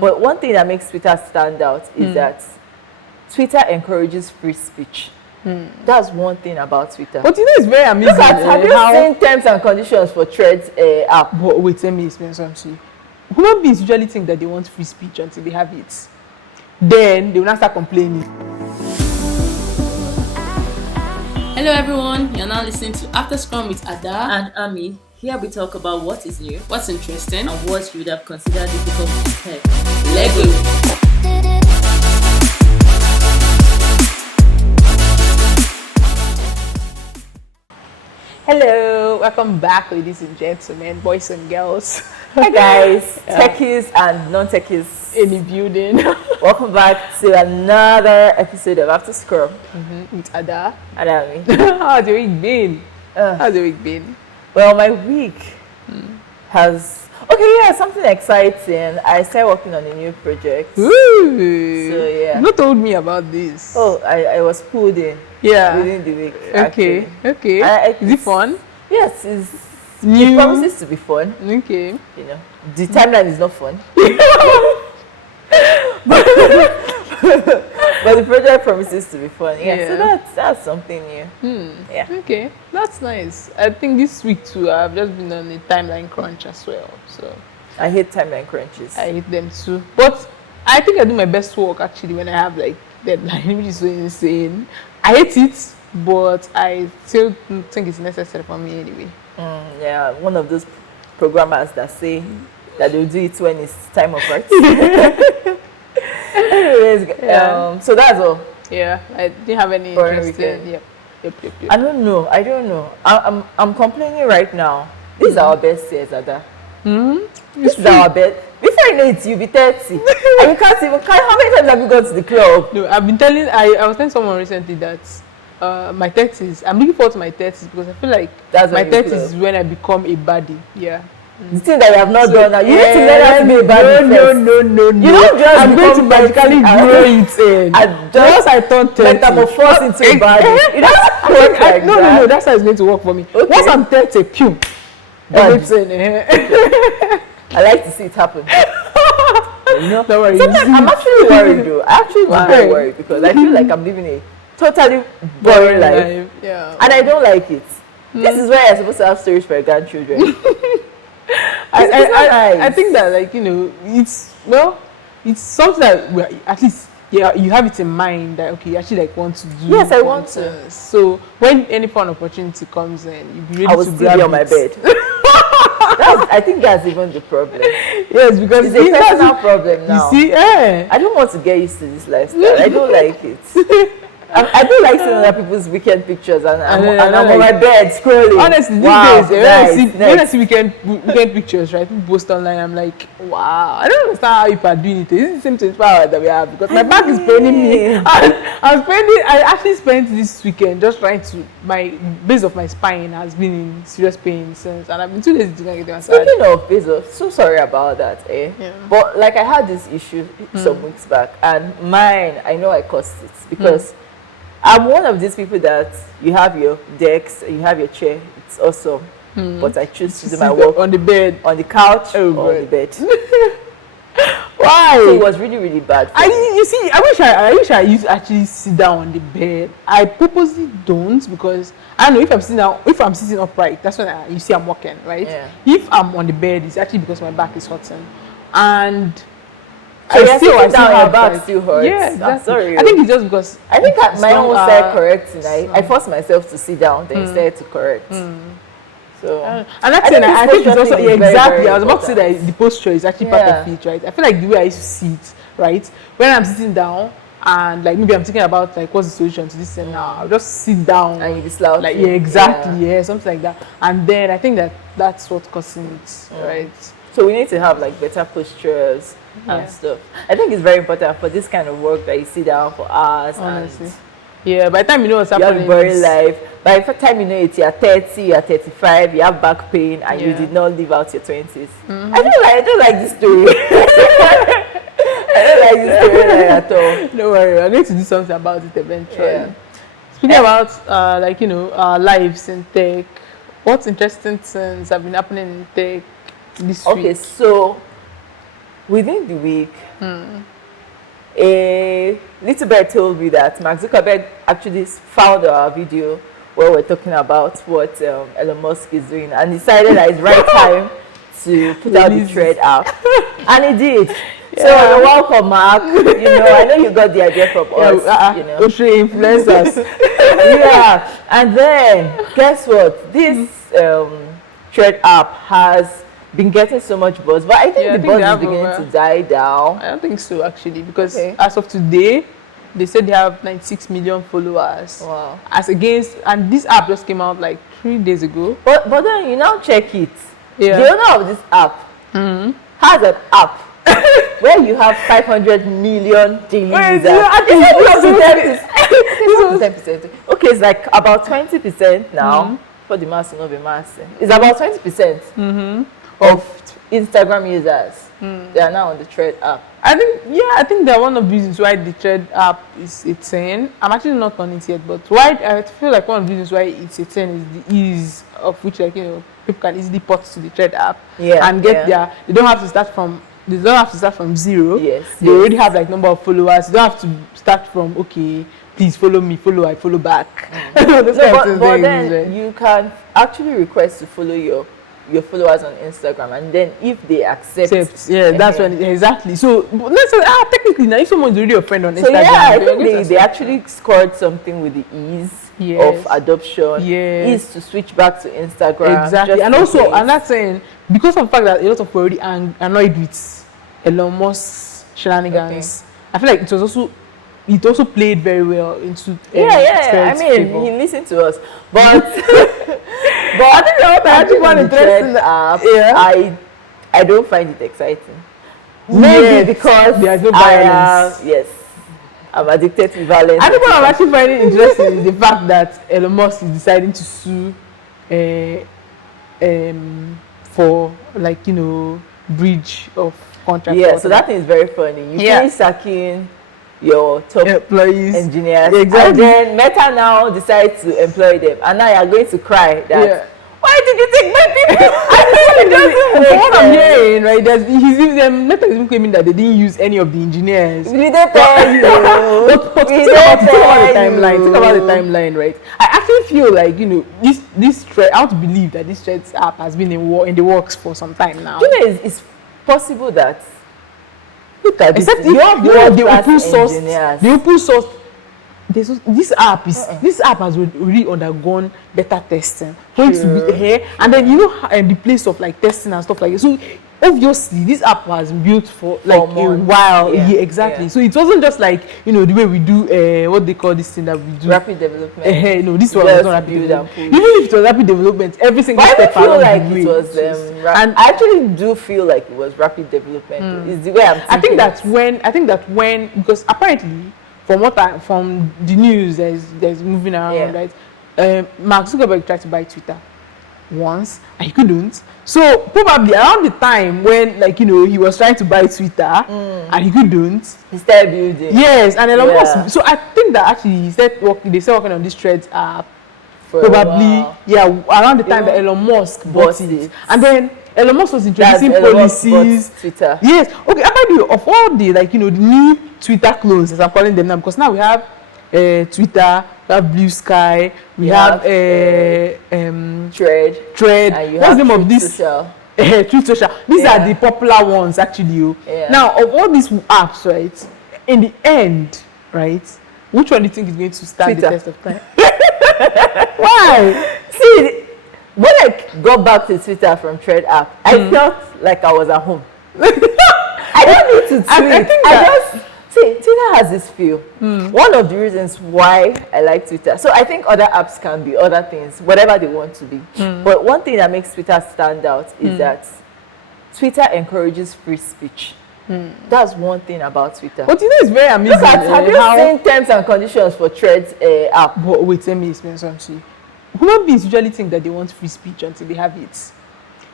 But one thing that makes Twitter stand out is that Twitter encourages free speech. That's one thing about Twitter. But it's very amazing. Have you seen terms and conditions for Threads app? But wait, let me explain something. Human beings usually think that they want free speech until they have it. Then they will not start complaining. Hello everyone, you're now listening to After Scrum with Ada And Ami. Here we talk about what is new, what's interesting, and what you would have considered difficult to tech. Lego. Hello, welcome back, ladies and gentlemen, boys and girls. Hi guys, techies and non-techies in the building. Welcome back to another episode of After Scrum with Ada and Ami. How's the week been? How's the week been? Well, my week has something exciting. I started working on a new project. Ooh. So yeah. You not told me about this. Oh, I was pulled in. Yeah. Within the week. Okay. Actually. Okay. Is it fun? Yes, it New. promises to be fun. Okay. You know, the timeline is not fun. but the project promises to be fun. Yeah. So that's something new. Yeah. Okay. That's nice. I think this week too, I've just been on a timeline crunch as well. So I hate timeline crunches. I hate them too. But I think I do my best work actually when I have like deadline, which is so insane. I hate it, but I still think it's necessary for me anyway. Yeah, one of those programmers that say that they'll do it when it's time of work. Anyways, so that's all. Yeah, I didn't have any interesting. Yep. I don't know. I'm complaining right now. This is our best years, Ada. This is our best. Before you know it, you'll be 30. And you can't even count. How many times have you gone to the club? No, I've been telling. I was telling someone recently that my 30s. I'm looking forward to my 30s because I feel like my 30s is when I become a baddie. Yeah. The thing that you have not done now, you need to learn how to be a baddie first. No. You don't just I'm going to magically grow it in. Once I turn 30, metamorphose into a baddie. You don't work like no, that. No, that's how it's going to work for me. Okay. Once I'm 30, pew. I like to see it happen. You know, don't worry. Sometimes I'm actually worried though. I actually am very worried because I feel like I'm living a totally boring life. Yeah. And I don't like it. This is where I'm supposed to have stories for grandchildren. I think that, like, you know, it's something that at least you have it in mind that okay, you actually like want to do. Yes, I want to. So when any fun opportunity comes in, you'll be ready I will to still grab be on my bed. I think that's even the problem. Yes, because it's a personal problem now. You see, I don't want to get used to this lifestyle. I don't like it. I do like seeing other people's weekend pictures and I'm on my bed scrolling. Honestly, these days, when I see weekend pictures, right, people post online, I'm like, wow, I don't understand how people are doing it. This is the same 24 hours that we have because my back is paining me. I actually spent this weekend just trying to, my base of my spine has been in serious pain since, and I've been 2 days to get it. Speaking of base of, so sorry about that, Yeah. But like I had this issue some weeks back, and mine, I know I caused it because I'm one of these people that you have your decks, you have your chair, it's awesome. But I choose to do my work on the bed, on the couch, or on the bed. Why? So it was really, really bad. You see, I wish I used to actually sit down on the bed. I purposely don't because I know if I'm sitting upright, that's when you see I'm walking, right? Yeah. If I'm on the bed, it's actually because my back is hurting, and so I still down, your back still hurts. Yeah, exactly. I'm sorry. I think it's just because I think my own started correcting. I forced myself to sit down, then started to correct. So and that's I think it's also exactly. I was about to say that the posture is actually part of it, right? I feel like the way I used to sit, right, when I'm sitting down and like maybe I'm thinking about like what's the solution to this, and now I'll just sit down and you be slouching. Like exactly, something like that. And then I think that's what causing it, right? So we need to have like better postures and stuff. I think it's very important for this kind of work that you sit down for hours. Honestly. Yeah, by the time you know what's happening. You have a boring life. By the time you know it, you're 30, you're 35, you have back pain, and you did not live out your 20s. I don't like this story. I don't like this story at all. Don't worry, I'm going to do something about it eventually. Yeah. Speaking about like, you know, our lives in tech, what's interesting things have been happening in tech this week? Okay, so within the week, a little bird told me that Mark Zuckerberg actually found our video where we're talking about what Elon Musk is doing and decided that it's right time to put out the Thread app. And he did. Yeah. So you're welcome, Mark. I know you got the idea from us. Influencers. Yeah. And then, guess what? This Thread app has been getting so much buzz, but I think the buzz is beginning to die down. I don't think so, actually, because as of today, they said they have 96 million followers. Wow. As against, and this app just came out like 3 days ago. But then you now check it. Yeah. The owner of this app has an app where you have 500 million daily users. Okay, it's like about 20% now. For the mass, not be mass. It's about 20% of Instagram users. They are now on the Thread app. I think they're one of the reasons why the Thread app is a 10. I'm actually not on it yet, but why I feel like one of the reasons why it's a 10 is the ease of which, like, people can easily port to the Thread app and get they don't have to start from zero. They already have like number of followers. You don't have to start from please follow me, I follow back. But then you can actually request to follow your followers on Instagram, and then if they accept, that's when exactly. So let's say technically now if someone's already a friend on Instagram, I think they actually scored something with the ease of adoption, ease to switch back to Instagram, exactly. And also, and that's saying because of the fact that a lot of people already annoyed with Elon Musk's shenanigans, I feel like it also played very well into I mean, he listened to us, but I think what I actually find interesting app, I don't find it exciting. Maybe because there's no violence. I'm addicted to violence. I think what I'm actually finding interesting is the fact that Elon Musk is deciding to sue for breach of contract. Yeah, so that thing is very funny. You finish sacking your top employees, engineers, and then Meta now decides to employ them, and now you're going to cry that why did you take my people? From what I'm hearing, right, Meta is even claiming that they didn't use any of the engineers. We didn't tell you. Think about the timeline, right? I actually feel like this thread. I want to believe that this Threads app has been in the works for some time now. It's possible that. Look at except this. The open source. This app has really undergone beta testing for it to be here, and then the place of like testing and stuff like that. So obviously this app was built for like a while. Exactly. So it wasn't just like the way we do what they call this thing that we do rapid development. No, this one was not rapid development. Even if it was rapid development, every single step along the way. It was and I actually do feel like it was rapid development. Is the way I'm thinking. I think that when because apparently from the news there's moving around, right? Mark Zuckerberg tried to buy Twitter once and he couldn't. So probably around the time when he was trying to buy Twitter and he couldn't, he started building. Yes, and Elon Musk. So I think that actually they started working on this Threads app. Probably around the time that Elon Musk bought it. And then Elon Musk was introducing policies. Twitter. Yes. Okay. About of all the the new Twitter clones, as I'm calling them now, because now we have Twitter, we have Blue Sky, we have Thread. What's the name of this? Truth Social. These are the popular ones actually. Now of all these apps, right? In the end, right? Which one do you think is going to stand the test of time? Why? See, when I got back to Twitter from Thread app, I felt like I was at home. I don't need to tweet. Twitter has this feel. One of the reasons why I like Twitter. So I think other apps can be other things, whatever they want to be. But one thing that makes Twitter stand out is that Twitter encourages free speech. That's one thing about Twitter. But it's very amazing. Look at, have you seen terms and conditions for Threads app? But wait, let me explain something. Human beings usually think that they want free speech until they have it.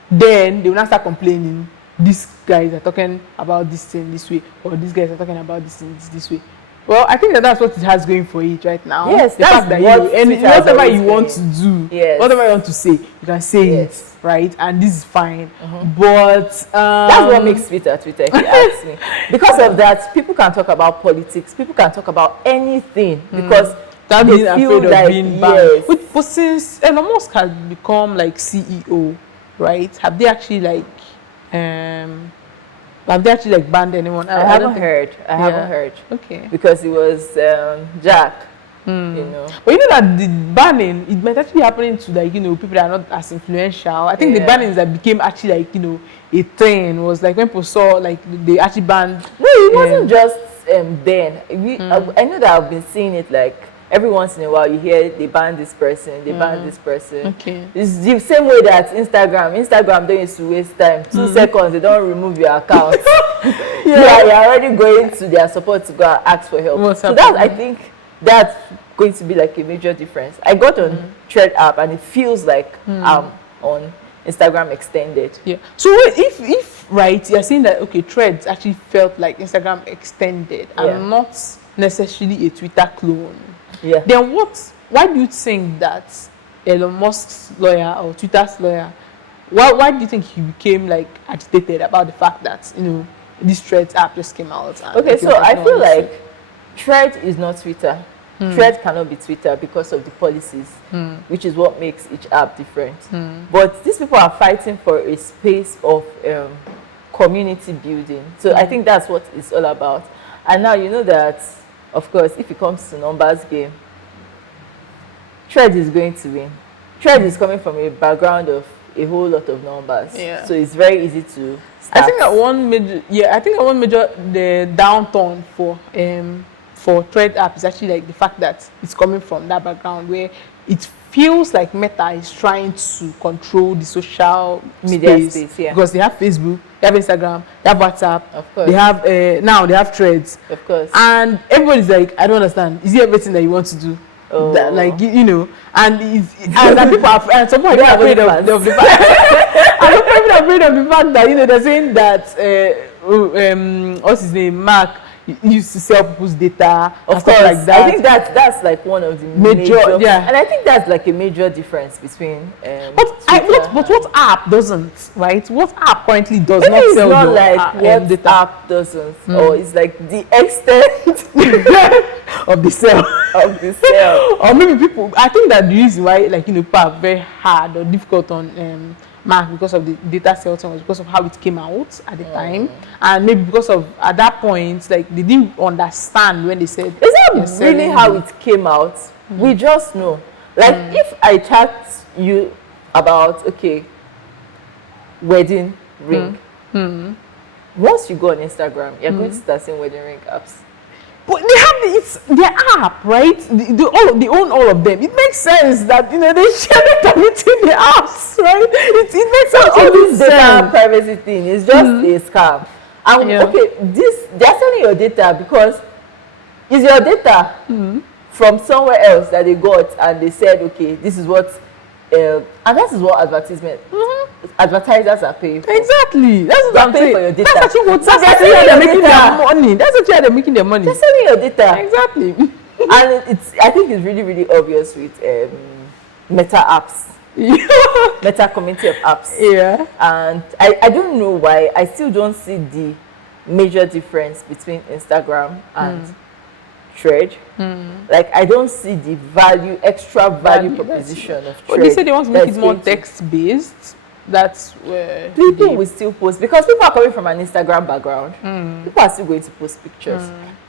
Then they will not start complaining. These guys are talking about this thing this way, or these guys are talking about this thing this way. Well, I think that's what it has going for it right now. Yes, the fact that whatever you want to do, whatever you want to say, you can say it, right? And this is fine. But that's what makes Twitter, if you ask me. Because of that, people can talk about politics. People can talk about anything because that they being feel afraid like, of being banned. But since Elon Musk has become like CEO, right? Have they actually like banned anyone? I haven't heard. I haven't heard. Okay. Because it was Jack. You know. But you know that the banning, it might actually happening to like, you know, people that are not as influential. I think the bannings that became actually like, you know, a thing was like when people saw like they actually banned. No, it wasn't just then. I know that I've been seeing it like every once in a while you hear they ban this person, they ban this person. Okay. It's the same way that Instagram don't used to waste time. 2 seconds, they don't remove your account. You're already going to their support to go and ask for help. So that, I think that's going to be like a major difference. I got on Thread app and it feels like I'm on Instagram extended. Yeah. So if right, you're saying that okay, Threads actually felt like Instagram extended and not necessarily a Twitter clone. Yeah. Then why do you think that Elon Musk's lawyer or Twitter's lawyer, why do you think he became like agitated about the fact that, you know, this Threads app just came out? Okay, so I feel like Thread is not Twitter. Thread cannot be Twitter because of the policies, which is what makes each app different. But these people are fighting for a space of community building. So I think that's what it's all about. And now you know that, of course, if it comes to numbers game, Thread is going to win. Thread is coming from a background of a whole lot of numbers. Yeah. So it's very easy to start. I think that one major the downturn for Thread app is actually like the fact that it's coming from that background where it feels like Meta is trying to control the social media space, because they have Facebook, they have Instagram, they have WhatsApp, of course. They have now they have Threads, of course, and everybody's like, I don't understand. Is it everything that you want to do? That, like, you know, and people are, and some people are afraid of the fact. And some people are afraid of the fact that, you know, they're saying that what's his name, Mark, used to sell people's data, of course, like that. I think that's like one of the major, and I think that's like a major difference between. But what app doesn't, right? What app currently does not it's sell not your like what data? App doesn't, or it's like the extent of the sale. Of the sale. Or maybe people. I think that the reason why, like, you know, people are very hard or difficult on Mac because of the data sale thing was because of how it came out at the time, and maybe because of at that point, like, they didn't understand when they said it's not really how it came out. We just know, like, if I chat you about wedding ring, once you go on Instagram, you're going to start seeing wedding ring apps. But they have it's their app, right? They own all of them. It makes sense that, you know, they share it between the apps, right? It makes sense. All this data privacy thing is just a scam. And they're selling your data because it's your data from somewhere else that they got, and they said, okay, this is what, and that is what advertisers are paying for. Exactly. That's what I'm saying. For your data. That's actually how they're making their money. That's actually how they're making their money. They're selling your data. Exactly. And I think it's really, really obvious with Meta apps. Meta community of apps. Yeah. And I don't know why. I still don't see the major difference between Instagram and Thread. Like, I don't see the extra value proposition of Thread. But they say they want to make it more text-based. That's where people will still post, because people are coming from an Instagram background. People are still going to post pictures.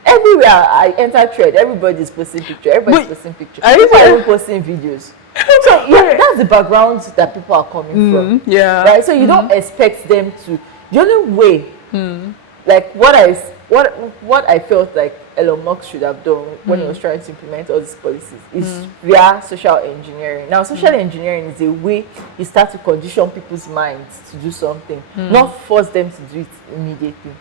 Everywhere I enter Thread, everybody's posting pictures. Everybody's posting pictures. People are even posting videos. So that's the background that people are coming from. Yeah. Right. So you don't expect them to. The only way, like what I felt like Elon Musk should have done when he was trying to implement all these policies is via social engineering. Now, social engineering is a way you start to condition people's minds to do something, not force them to do it immediately.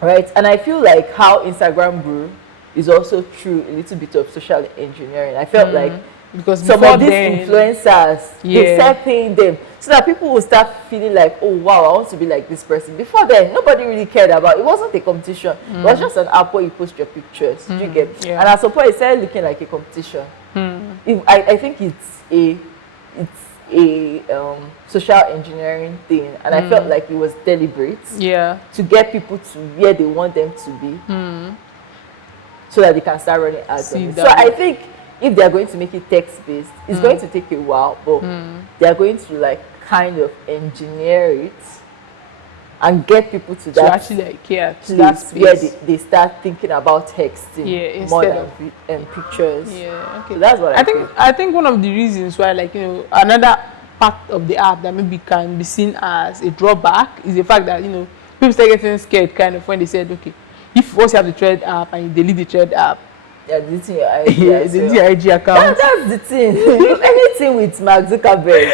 Right? And I feel like how Instagram grew is also through a little bit of social engineering. I felt like because some of these influencers, they start paying them so that people will start feeling like, oh wow, I want to be like this person. Before then, nobody really cared about it. Wasn't a competition. It was just an app where you post your pictures. Do you get? And at some point, it started looking like a competition. I think it's a social engineering thing, and I felt like it was deliberate. To get people to where they want them to be, so that they can start running ads on it. So I think if they are going to make it text-based, it's going to take a while, but they are going to like kind of engineer it and get people to that actually like to that space where they start thinking about texting more than pictures. So that's what I think one of the reasons why, like, another part of the app that maybe can be seen as a drawback is the fact that, people start getting scared kind of when they said, okay, if once you have the Thread app and you delete the Thread app, deleting your IG, deleting your IG account. That's the thing. Anything with Mark Zuckerberg.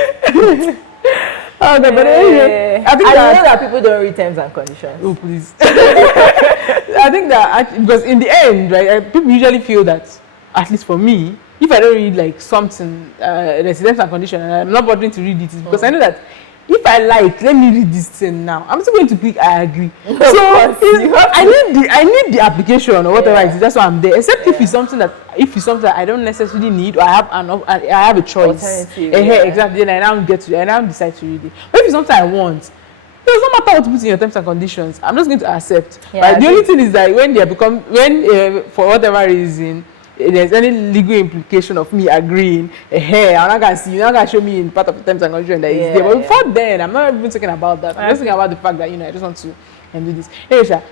But anyway, I know that people don't read terms and conditions. Oh, please. I think that because in the end, right, people usually feel that, at least for me, if I don't read like something, the terms and conditions, and I'm not bothering to read it, because I know that if I like, let me read this thing now, I'm still going to click I agree. So I need the application or whatever it is. That's why I'm there. Except if it's something that I don't necessarily need, or I have a choice. Exactly. Then I now decide to read it. But if it's something I want, it does not matter what to put in your terms and conditions. I'm just going to accept. Right? The only thing is that when for whatever reason, there's any legal implication of me agreeing, I'm not gonna see, you're not gonna show me in part of the terms and conditions that is there. But before then, I'm not even talking about that. I'm just thinking about the fact that I just want to do this. Anyway,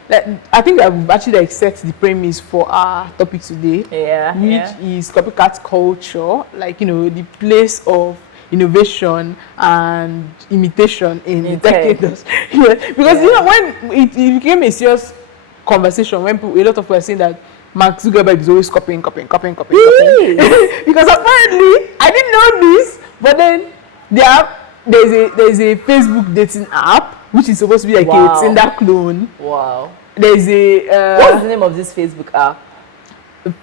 I think that we've actually set the premise for our topic today, which is copycat culture, like the place of innovation and imitation in the tech industry. Because when it became a serious conversation, when a lot of people were saying that Mark Zuckerberg is always copying. Because apparently, I didn't know this, but then there's a Facebook dating app which is supposed to be like a Tinder clone. Wow. There's a what's the name of this Facebook app?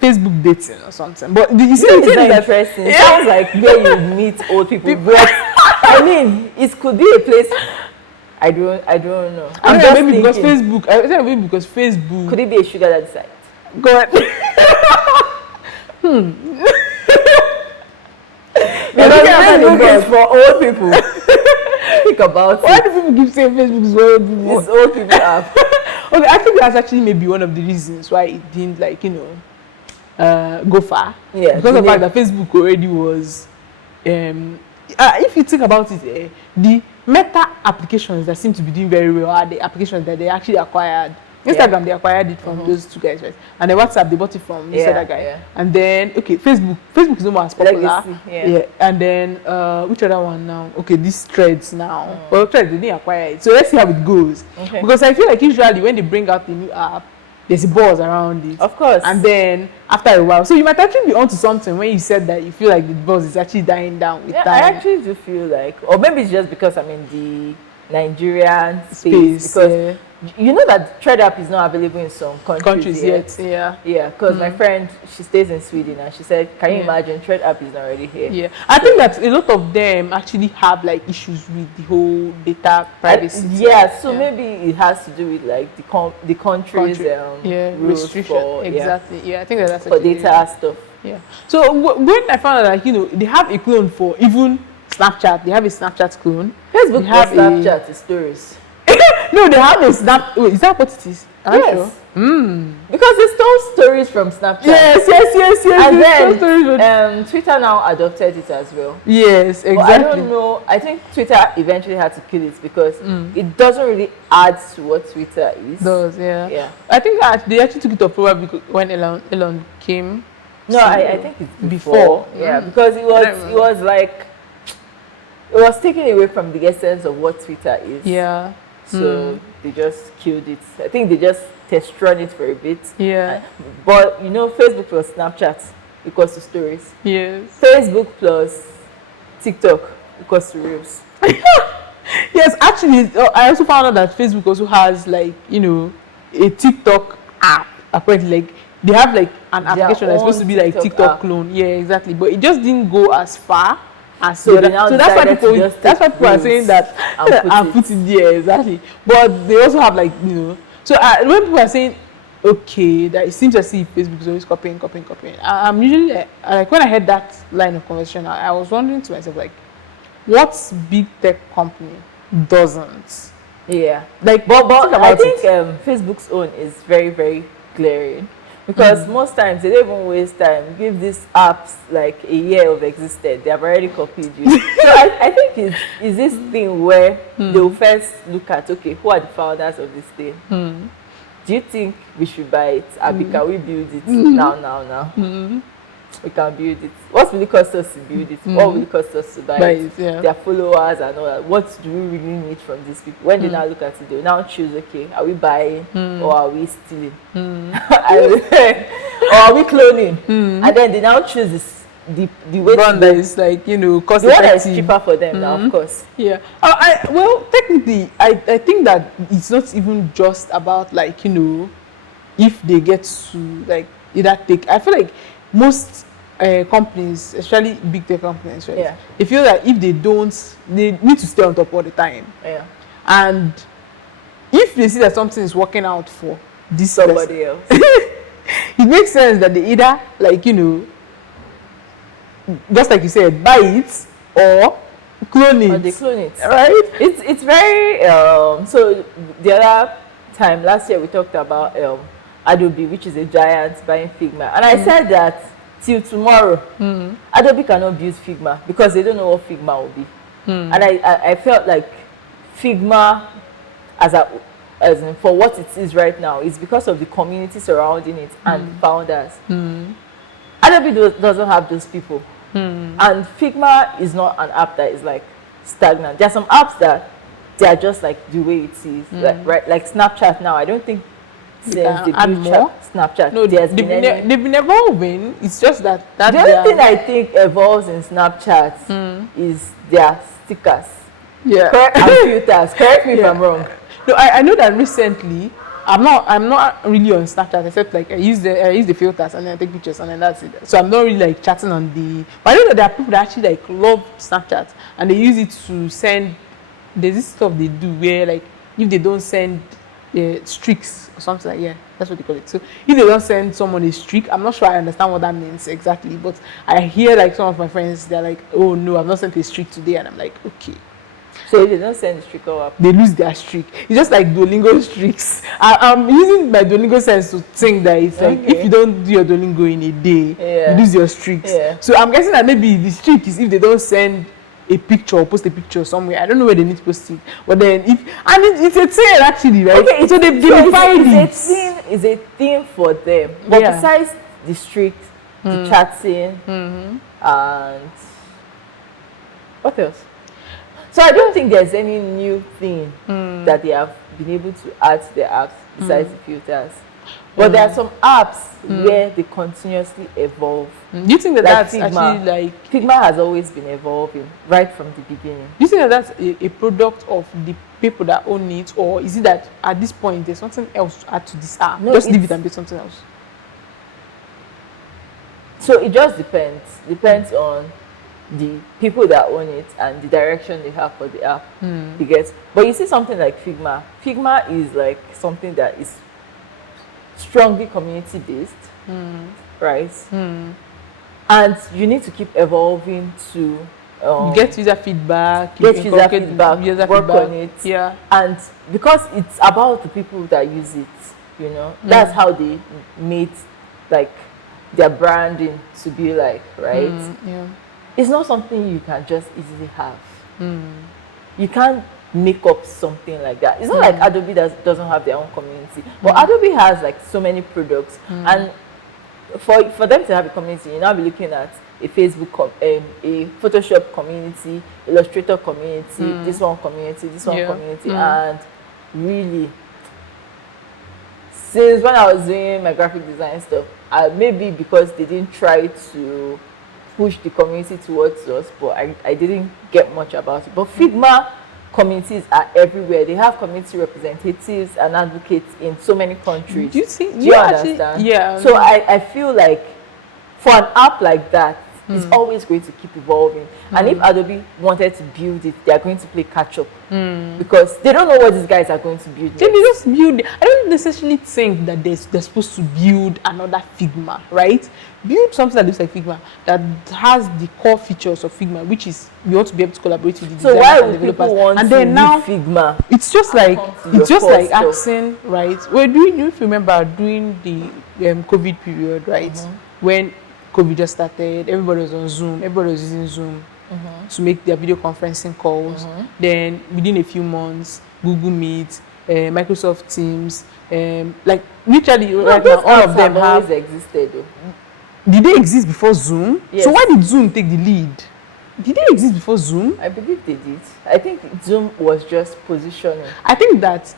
Facebook dating or something. But you see, it's not interesting. It sounds like where you meet old people. But I mean, it could be a place. I don't know. I'm just maybe because Facebook. I think maybe because Facebook. Could it be a sugar daddy site? Go ahead. Facebook is for old people. Think about Why do people keep saying Facebook is for old people? It's old people app. Okay, I think that's actually maybe one of the reasons why it didn't go far. Yeah. Because of the fact that Facebook already was. If you think about it, the meta applications that seem to be doing very well are the applications that they actually acquired. Instagram, they acquired it from those two guys, right? And then WhatsApp, they bought it from this other guy. And then, Facebook is no more as popular. And then, which other one now? Okay, these Threads now. Well, Threads, they didn't acquire it. So let's see how it goes. Because I feel like usually when they bring out the new app, there's a buzz around it. Of course. And then, after a while, so you might actually be onto something when you said that you feel like the buzz is actually dying down with time. I actually do feel like, or maybe it's just because I'm in the Nigerian space because you know that Thread app is not available in some countries yet. Because my friend, she stays in Sweden, and she said, can you imagine, Thread app is not already here. I think that a lot of them actually have like issues with the whole data privacy. Maybe it has to do with like the country's restriction. Exactly. I think that's for data stuff. So when I found out that they have a clone for even Snapchat, they have a Snapchat clone. Facebook has Snapchat stories. No, they have a Snap. Wait, is that what it is? Yes. Because they stole stories from Snapchat. Yes. And then Twitter now adopted it as well. Yes, exactly. But I don't know. I think Twitter eventually had to kill it because it doesn't really add to what Twitter is. It does, yeah. I think that they actually took it off probably when Elon came. No, I think it's before. Yeah, because it was like it was taken away from the essence of what Twitter is. Yeah. So they just killed it. I think they just test run it for a bit. Yeah. But Facebook plus Snapchat equals to stories. Yes. Facebook plus TikTok equals to Reels. Yes, actually, I also found out that Facebook also has like a TikTok app. Apparently, like they have like an application that's supposed own to be like TikTok app. clone. Yeah, exactly. But it just didn't go as far as So the they other. now So that's why decided to people just that's why take people are saying that and put it. there, exactly. But they also have like, so when people are saying okay, that it seems as if Facebook is always copying. I'm usually like when I heard that line of conversation, I was wondering to myself like, what big tech company doesn't? Yeah, Like, but I think it. Facebook's own is very, very glaring, because most times they don't even waste time. Give these apps like a year of existence, they have already copied you. So I think it's this thing where they'll first look at, okay, who are the founders of this thing? Do you think we should buy it? Abi, can we build it now? We can build it. What will it cost us to build it? What will it cost us to buy it? Yeah. Their followers and all that. What do we really need from these people? When they now look at it, they'll now choose, okay, are we buying or are we stealing? Or are we cloning? And then they now choose the way one that is like, cost the one that is effective. cheaper for them now, of course. Yeah. Well, technically, I think that it's not even just about like, if they get to like either take. I feel like most companies, especially big tech companies, right? Yeah. They feel that if they don't, they need to stay on top all the time. Yeah. And if they see that something is working out for this Somebody else. it makes sense that they either like, just like you said, buy it or clone it. Or they clone it. Right? It's very so the other time last year we talked about Adobe, which is a giant, buying Figma, and I said that till tomorrow Adobe cannot build Figma because they don't know what Figma will be. And I felt like Figma as in for what it is right now is because of the community surrounding it and the founders. Adobe doesn't have those people. And Figma is not an app that is like stagnant. There are some apps that they are just like the way it is. Like Snapchat now. I don't think since they built Snapchat. No, they've been evolving. It's just that the only thing I think evolves in Snapchat is their stickers. Yeah. And filters. Correct me if I'm wrong. No, I know that recently I'm not really on Snapchat, except like I use the filters and then I take pictures and then that's it. So I'm not really like chatting on the. But I know that there are people that actually like love Snapchat and they use it to send. There's this stuff they do where like if they don't send streaks or something like that's what they call it. So if they don't send someone a streak, I'm not sure I understand what that means exactly, but I hear like some of my friends they're like, oh no, I've not sent a streak today, and I'm like, okay. So if they don't send the streak up, they lose their streak. It's just like Duolingo streaks. I'm using my Duolingo sense to think that it's like if you don't do your Duolingo in a day, you lose your streaks. So I'm guessing that maybe the streak is if they don't send a picture or post a picture somewhere. I don't know where they need to post it. But then it's a thing actually, right? Okay, so they've defined it. It's a thing for them. But besides the streaks, the chatting, and what else? So I don't think there's any new thing that they have been able to add to their apps besides the filters. But there are some apps where they continuously evolve. Do you think that like that's Figma. actually like Figma has always been evolving right from the beginning. Do you think that that's a product of the people that own it, or is it that at this point there's something else to add to this app? No, just leave it and be something else. So it just depends on the people that own it and the direction they have for the app. You get, but you see something like Figma. Figma is like something that is strongly community based, right? And you need to keep evolving to get user feedback, work on it. Yeah. And because it's about the people that use it, that's how they made like their branding to be like, right? It's not something you can just easily have. You can't make up something like that. It's not like Adobe doesn't have their own community, but Adobe has like so many products, and for them to have a community, you now be looking at a Facebook, a Photoshop community, Illustrator community, this one community, and really, since when I was doing my graphic design stuff, maybe because they didn't try to push the community towards us, but I didn't get much about it. But Figma communities are everywhere. They have community representatives and advocates in so many countries. Do you see? Do you understand? Yeah. So I feel like for an app like that, it's always going to keep evolving. And if Adobe wanted to build it, they are going to play catch up because they don't know what these guys are going to build. They just build. I don't necessarily think that they're supposed to build another Figma, right? Build something that looks like Figma, that has the core features of Figma, which is you want to be able to collaborate with the So designers why and would developers. people want And to then now Figma? it's just like stuff. asking, right? Well, do you remember during the COVID period, right? When COVID just started, everybody was on Zoom, everybody was using Zoom to make their video conferencing calls. Then within a few months, Google Meet, Microsoft Teams, like literally right now, all of them have always existed though. Did they exist before Zoom? Yes. So why did Zoom take the lead? Did they exist before Zoom? I believe they did. I think Zoom was just positioning. I think that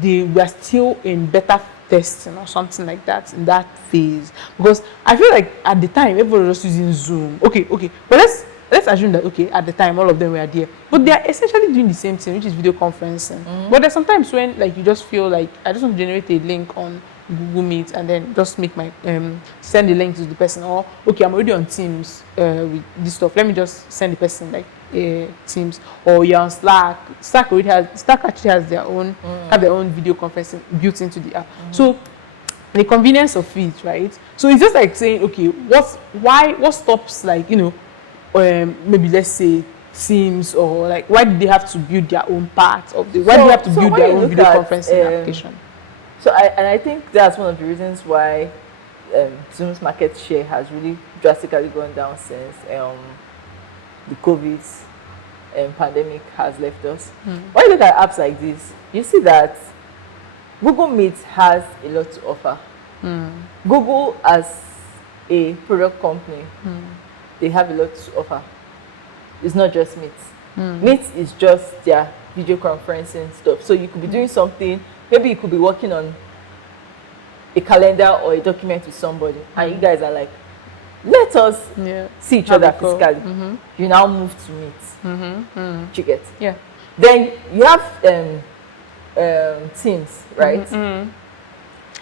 they were still in beta testing or something like that in that phase, because I feel like at the time everybody was just using Zoom. Okay, but let's assume that at the time all of them were there, but they are essentially doing the same thing, which is video conferencing. But there's sometimes when like you just feel like I just want to generate a link on Google Meet and then just make my send the link to the person, or I'm already on Teams with this stuff, let me just send the person like Teams, or you're on Slack. Slack actually has their own video conferencing built into the app. So the convenience of it, right? So it's just like saying, what stops like maybe let's say Teams, or like why did they have to build their own part of the? Why do they have to build their own video conferencing application? So I think that's one of the reasons why Zoom's market share has really drastically gone down since the COVID pandemic has left us. When you look at apps like this, you see that Google Meet has a lot to offer. Google as a product company, they have a lot to offer. It's not just Meet. Meet is just their video conferencing stuff. So you could be doing something, maybe you could be working on a calendar or a document with somebody, and you guys are like, let us see each other physically. You now move to Meet. You get? Yeah. Then you have Teams, right?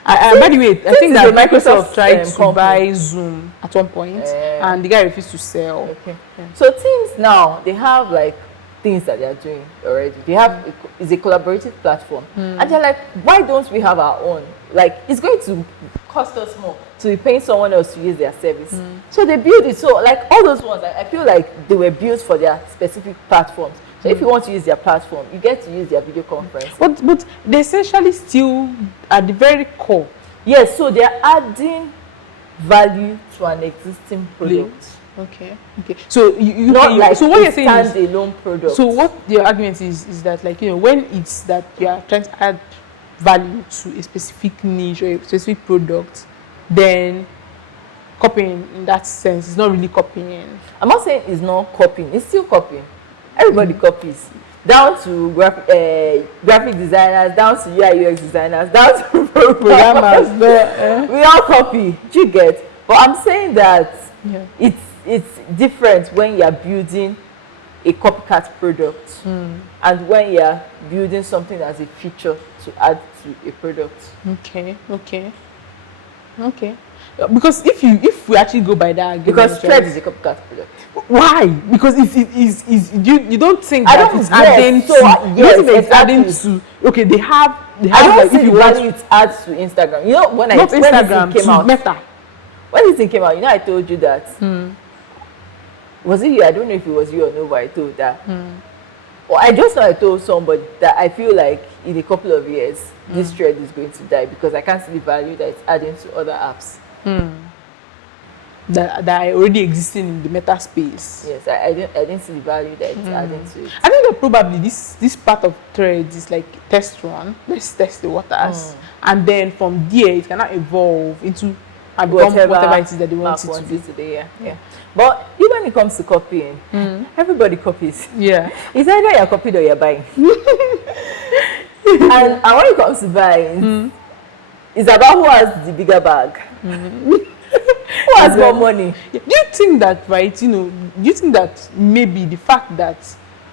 By the way, I think that Microsoft Microsoft tried to company. buy Zoom at one point, and the guy refused to sell. Okay. So Teams now, they have like things that they are doing already. They have it's a collaborative platform, and they're like, why don't we have our own? Like, it's going to cost us more to be paying someone else to use their service. So they build it. So like all those ones, I feel like they were built for their specific platforms. So if you want to use their platform, you get to use their video conference. But they essentially still at the very core. Yes, so they are adding value to an existing product. Okay. So you not like so what you're saying is standalone product. So what your argument is that like when it's that you are trying to add value to a specific niche or a specific product, then copying in that sense is not really copying. I'm not saying it's not copying, it's still copying. Everybody copies, down to graphic designers, down to UI UX designers, down to programmers. We all copy. Do you get? But I'm saying that it's different when you're building a copycat product and when you're building something as a feature to add to a product. Okay. Because if we actually go by that argument, because Thread is a copycat product. Why? Because you don't think I that don't it's adding so, to yes, it's adding to they have I don't like see if you the want value it adds to Instagram. You know when not Instagram this thing came to out, Meta. when this thing came out, I told you that was it you? I don't know if it was you or no, but I told that. Well, I just know I told somebody that I feel like in a couple of years this Thread is going to die because I can't see the value that it's adding to other apps. That are already existing in the meta space. Yes, I didn't see the value that it's adding to it. I think that probably this part of Threads is like test run. Let's test the waters, and then from there it cannot evolve into whatever it is that they want it to be today. Yeah. But even when it comes to copying, everybody copies. Yeah, it's either you're copied or you're buying. and when it comes to buying, it's about who has the bigger bag. Who has more money? Do you think that do you think that maybe the fact that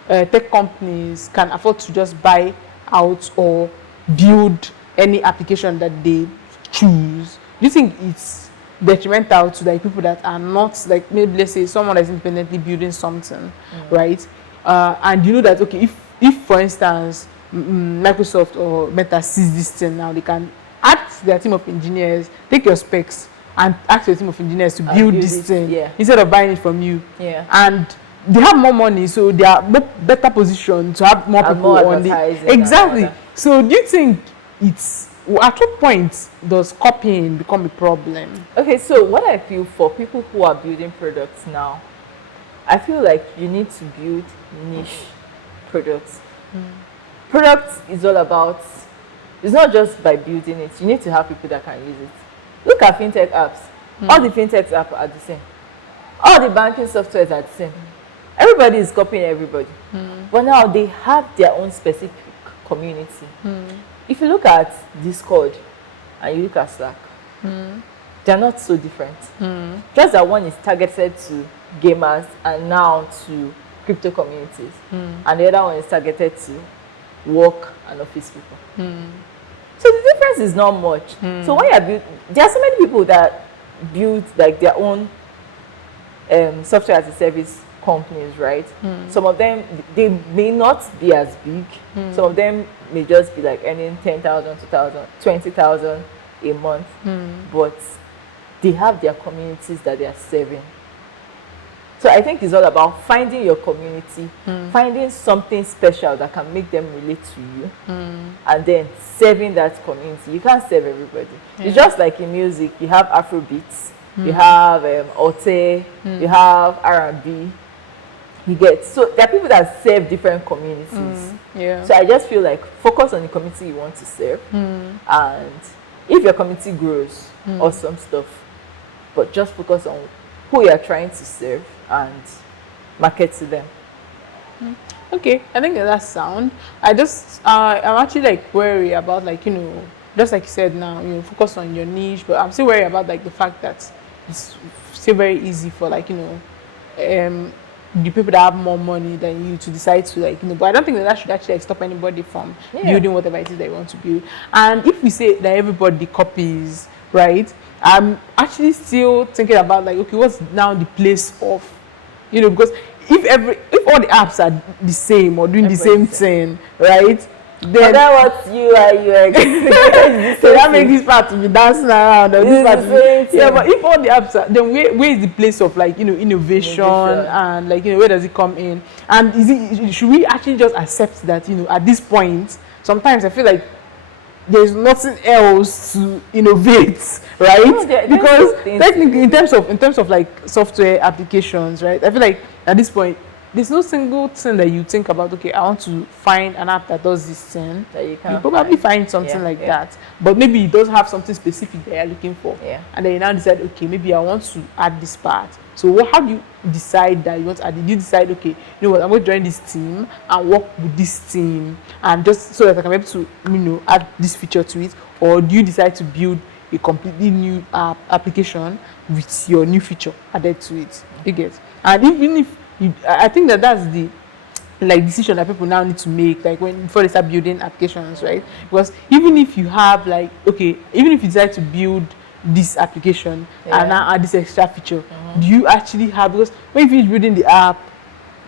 tech companies can afford to just buy out or build any application that they choose, do you think it's detrimental to like people that are not, like, maybe let's say someone that's independently building something, right? And you know that, okay, if for instance Microsoft or Meta sees this thing now, they can ask their team of engineers, take your specs and ask your team of engineers to build this thing instead of buying it from you. And they have more money, so they are better positioned to have more people on the exactly. So do you think it's, at what point does copying become a problem? Okay, so what I feel for people who are building products now, I feel like you need to build niche products. Products is all about, it's not just by building it, you need to have people that can use it. Look at fintech apps. All the fintech apps are the same. All the banking softwares are the same. Everybody is copying everybody. But now they have their own specific community. If you look at Discord and you look at Slack, they're not so different. Just that one is targeted to gamers and now to crypto communities. And the other one is targeted to work and office people. So the difference is not much. So when you there are so many people that build like their own software as a service companies, right? Some of them, they may not be as big. Some of them may just be like earning 10,000, 2,000, 20,000 a month, but they have their communities that they are serving. So I think it's all about finding your community, finding something special that can make them relate to you, and then serving that community. You can't serve everybody. It's just like in music, you have Afrobeats, you have Ote, you have R&B. You get, so there are people that serve different communities. So I just feel like focus on the community you want to serve, and if your community grows, awesome stuff. But just focus on who you are trying to serve and market to them. Okay, I think that's sound. I'm actually like worried about, like, you know, just like you said now, you know, focus on your niche, but I'm still worried about like the fact that it's still very easy for, like, you know, the people that have more money than you to decide to, like, you know, but I don't think that should actually like stop anybody from building whatever it is they want to build. And if we say that everybody copies, right, I'm actually still thinking about, like, okay, what's now the place of, you know, because if all the apps are the same or doing the same thing, right, then what you are, so that makes this part to be dancing around, or this part to be, but if all the apps are, then where is the place of, like, you know, innovation and, like, you know, where does it come in? And should we actually just accept that, you know, at this point, sometimes I feel like there's nothing else to innovate, right? No, because technically, in terms of like software applications, right, I feel like at this point there's no single thing that you think about, okay, I want to find an app that does this thing. That you probably find something like that. But maybe it does have something specific that you're looking for. And then you now decide, okay, maybe I want to add this part. So how do you decide that you want to add it? Do you decide, okay, you know what, I'm going to join this team and work with this team and just so that I can be able to, you know, add this feature to it? Or do you decide to build a completely new application with your new feature added to it? You get? And even if I think that's the like decision that people now need to make, like before they start building applications, right? Because even if you have, like, okay, even if you decide to build this application and now add this extra feature, do you actually have, because when you finish building the app,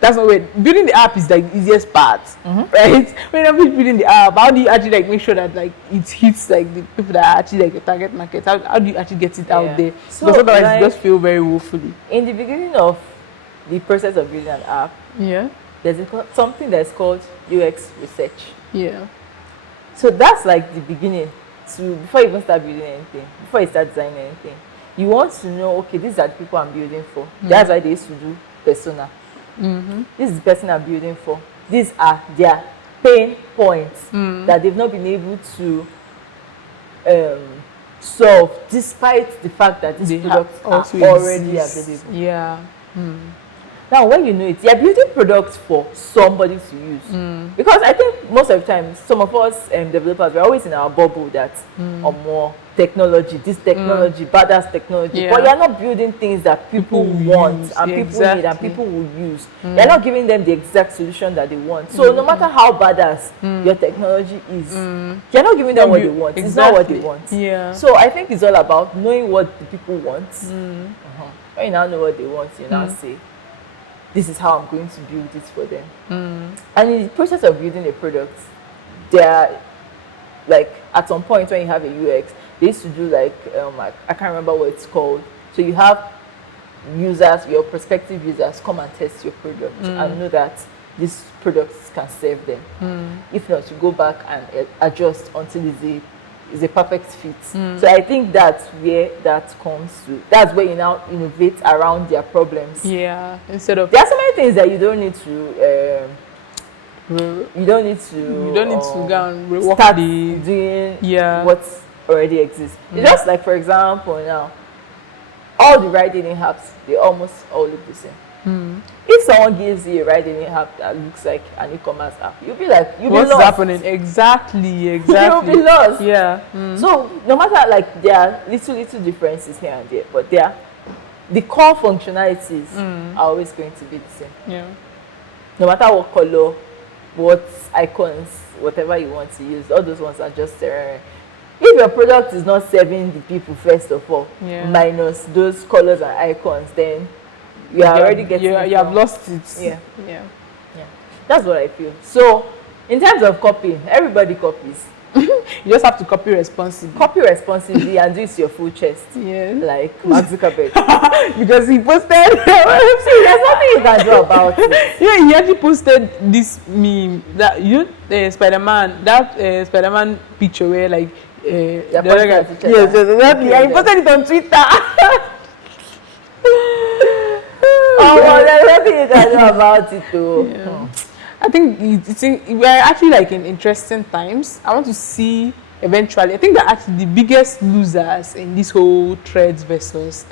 that's not where building the app is like the easiest part, right? When you're building the app, how do you actually like make sure that like it hits like the people that are actually like the target market? How do you actually get it out there? So, because otherwise like, it just feel very woefully. In the beginning of the process of building an app, there's something that's called UX research. So that's like the beginning. To before you even start building anything, before you start designing anything, you want to know, okay, these are the people I'm building for. That's why they used to do persona. This is the person I'm building for. These are their pain points that they've not been able to solve, despite the fact that these products are already available. Now, when you know it, you're building products for somebody to use. Because I think most of the time, some of us developers, we're always in our bubble that or more technology, this technology, badass technology. But you're not building things that people want and people need and people will use. You're not giving them the exact solution that they want. So no matter how badass your technology is, you're not giving them what they want. It's not what they want. So I think it's all about knowing what the people want. When you now know what they want, you now say, this is how I'm going to build it for them. And in the process of building a product, there are, like, at some point when you have a UX, they used to do like, I can't remember what it's called. So you have users, your prospective users, come and test your product and know that these products can serve them. If not, you go back and adjust until it's a perfect fit. So I think that's where that comes to. That's where you now innovate around their problems. Instead of, there are so many things that you don't need to you don't need to go and start doing what already exists. It's just like, for example, now all the ride-hailing apps, they almost all look the same. If someone gives you a ride-hailing app that looks like an e-commerce app, you'll be like, what's happening? Exactly. You'll be lost. So no matter, like, there are little differences here and there, but the core functionalities are always going to be the same. No matter what color, what icons, whatever you want to use, all those ones are just terrain. If your product is not serving the people, first of all, minus those colors and icons, then you are already getting you have lost it. That's what I feel. So in terms of copying, everybody copies. You just have to copy responsibly. Copy responsibly and do it to your full chest. Like Mark Zuckerberg. Because he posted there's nothing you can do about it. He actually posted this meme that Spider-Man, Spider-Man picture where, like, the other guy, exactly. He posted it on Twitter. There's nothing you can do about it too. I think we're actually, like, in interesting times. I want to see eventually. I think that actually the biggest losers in this whole Threads versus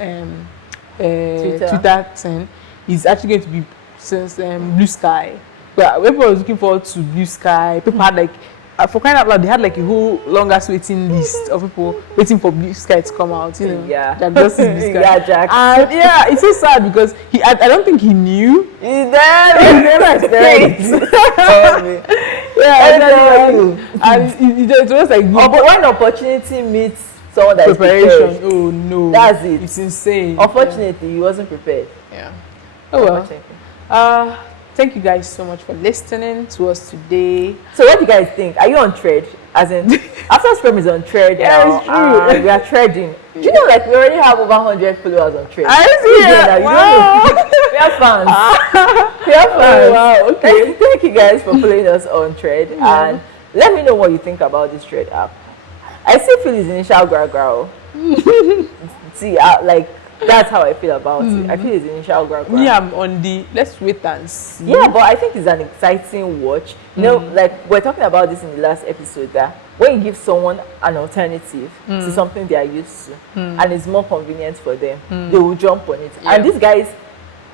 Twitter thing is actually going to be since Blue Sky. But people were looking forward to Blue Sky. People had, like, for crying out loud, they had like a whole longest waiting list of people waiting for Blue Sky to come out. You know, Jack Dorsey's Blue Sky. Jack. And it's so sad because I don't think he knew. He never experienced. And it was like, but when opportunity meets someone that preparation, is prepared, oh no, that's it. It's insane. Unfortunately, he wasn't prepared. Oh well. Thank you guys so much for listening to us today. So what do you guys think? Are you on Thread? As in, After Scrum is on Thread now, it's true. We are threading. Do you know, like, we already have over 100 followers on Thread? I see it. Wow. We are fans. We are fans. Oh, wow. Okay. Thank you guys for following us on Thread. And let me know what you think about this Thread app. I still feel his initial growl. See, like, that's how I feel about it. I feel it's initial growl. I'm on the let's wait and see. Yeah, but I think it's an exciting watch. You know, like, we're talking about this in the last episode, that when you give someone an alternative to something they are used to and it's more convenient for them, they will jump on it. And these guys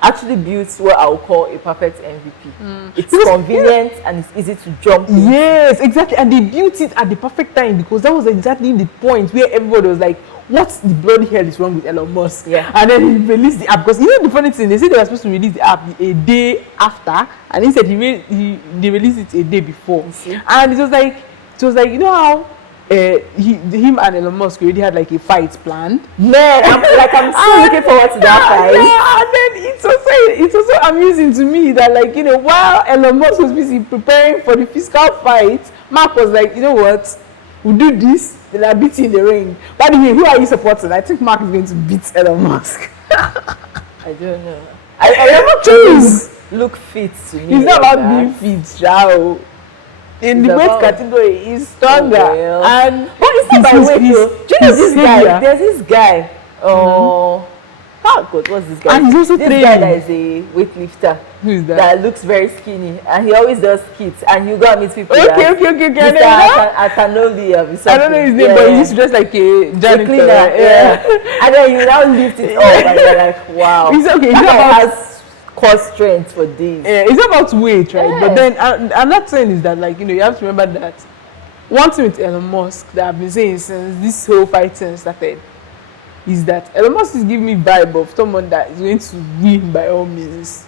actually built what I would call a perfect MVP. It's convenient and it's easy to jump in. Yes, exactly. And they built it at the perfect time, because that was exactly the point where everybody was like, what the bloody hell is wrong with Elon Musk? And then he released the app, because you know the funny thing, they said they were supposed to release the app a day after, and he said they released it a day before. And it was like, you know how him and Elon Musk already had like a fight planned. Man, I'm still looking forward to that fight. And then it's also amusing to me that, like, you know, while Elon Musk was busy preparing for the physical fight, Mark was like, you know what, we'll do this, then I'll beat you in the ring. By the way, who are you supporting? I think Mark is going to beat Elon Musk. I don't know. I never choose look fit to me. It's not about being fit, Jao. In the weight category, he's stronger. And but it's not by weight, though. Do you know this guy? There's this guy. God, what's this guy? And he's also this guy that is a weightlifter. Who is that? That looks very skinny, and he always does skits, and he'll go and meet people. Okay. Atanoli of I don't know his name, but he's just like a janitor. Cleaner, and then you now lift it up, and you're like, wow. It's okay. That guy has cause trends for days. Yeah, it's about weight, right? But then I'm not saying is that, like, you have to remember that one thing with Elon Musk that I've been saying since this whole fighting started is that Elon Musk is giving me vibe of someone that is going to win by all means.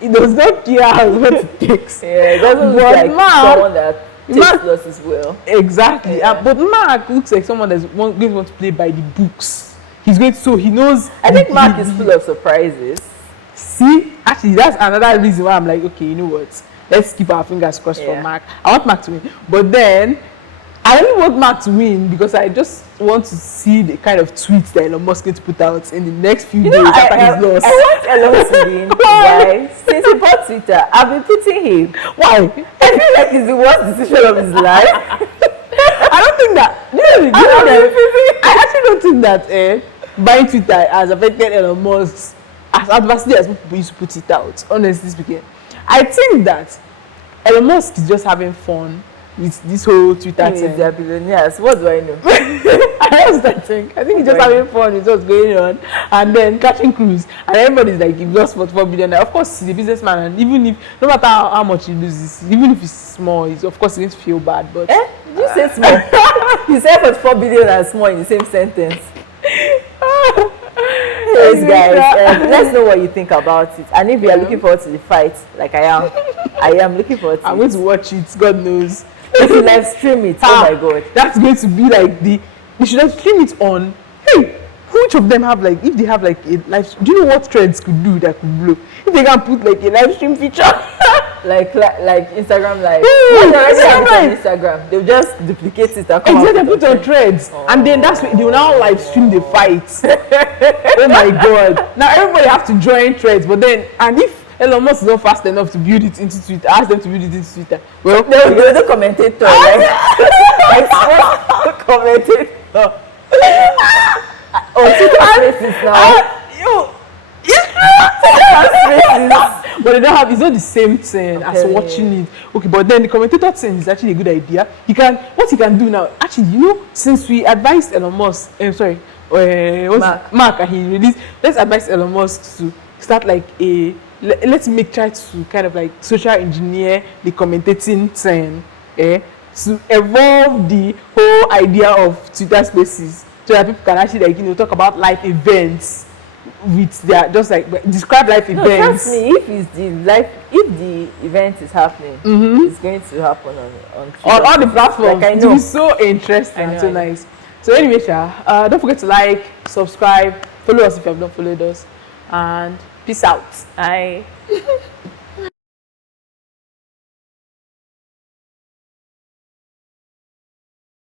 He does not care what it takes. It doesn't look like someone that takes losses well. Exactly. But Mark looks like someone that's going to want to play by the books. He's going to, so he knows. I think Mark is full of surprises. See, actually, that's another reason why I'm like, okay, you know what? Let's keep our fingers crossed for Mark. I want Mark to win. But then, I only want Mark to win because I just want to see the kind of tweets that Elon Musk is going to put out in the next few days after his loss. I want Elon to win. Why? Since he bought Twitter, I've been pitying him. Why? I feel like it's the worst decision of his life. I don't think that. I actually don't think that buying Twitter has affected Elon Musk as adversely as people used to put it out, honestly speaking. I think that Elon Musk is just having fun with this whole Twitter thing. They're billionaires. What do I know? I think he's just having fun with what's going on and then catching cruise. And everybody's like, he lost 44 billion. Of course, he's a businessman, and even if, no matter how much he loses, even if it's small, he's of course going to feel bad. But did you say small? You said 44 billion and small in the same sentence. Yes, guys, let's know what you think about it. And if you are looking forward to the fight, like I am looking forward to it. I'm going to watch it, God knows. If you live stream it, oh my God. That's going to be like you should have stream it on. Hey, which of them have, like, if they have like a live, do you know what trends could do that could blow? If they can put like a live stream feature. like Instagram live. Instagram. They'll just duplicate it and come exactly, put on threads. And then that's when they will now live stream the fight. Oh my God. Now everybody have to join threads, but then, and if Elon Musk is not fast enough to build it into Twitter, ask them to build it into Twitter. Well, they're the commentator, right? Commentator. Twitter Spaces now. But they don't have, it's not the same thing as watching it. Okay, but then the commentator thing is actually a good idea. What he can do now, actually, since we advised Elon Musk, Mark, and he released, let's advise Elon Musk to start like let's try to kind of like social engineer the commentating thing, to evolve the whole idea of Twitter Spaces so that people can actually talk about live events with their, just like describe life events. Trust me, if the event is happening, it's going to happen on all the platforms. Like, I know. It will be so interesting and so nice. So anyway, don't forget to like, subscribe, follow us if you have not followed us, and peace out. Bye.